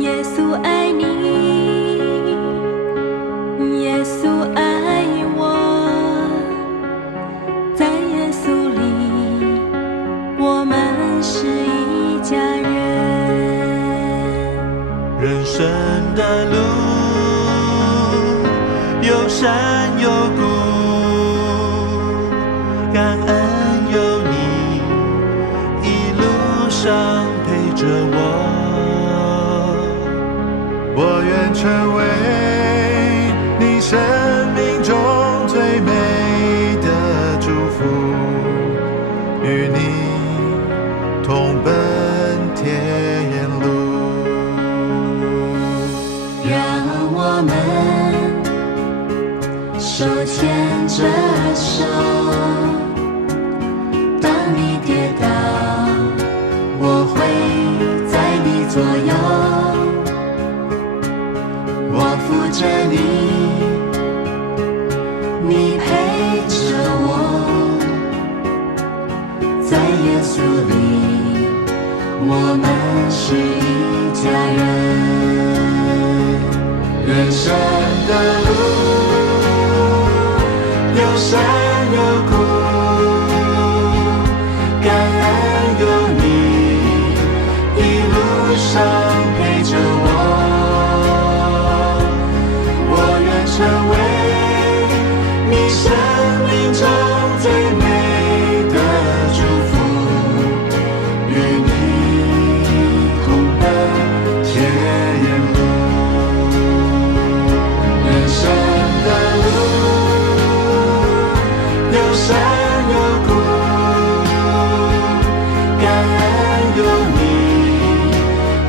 耶稣爱你，耶稣爱我，在耶稣里，我们是一家人。人生的路有山有谷，感恩有你一路上陪着我。我愿成为你生命中最美的祝福，与你同奔天路。让我们手牵着手，当你跌倒，我会在你左右。我扶着你，你陪着我，在耶稣里，我们是一家人。人生的路有山有谷，感恩有你一路上陪着我。成为你生命中最美的祝福，与你同奔天路。人生的路有山有谷，感恩有你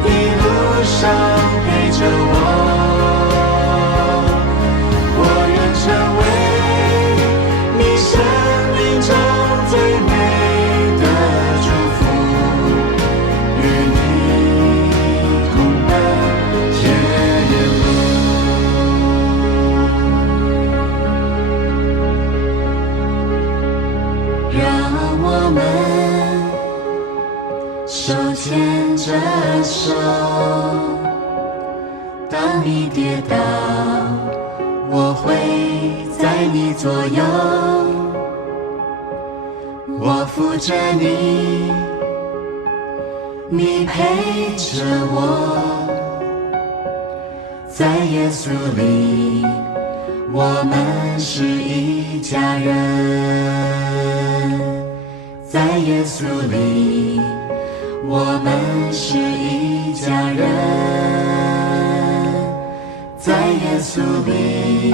一路上陪着我。成为你生命中最美的祝福，与你同奔天路。让我们手牵着手，当你跌倒，我会在你左右，我扶着你，你陪着我，在耶稣里，我们是一家人。在耶稣里，我们是一家人。在耶稣里，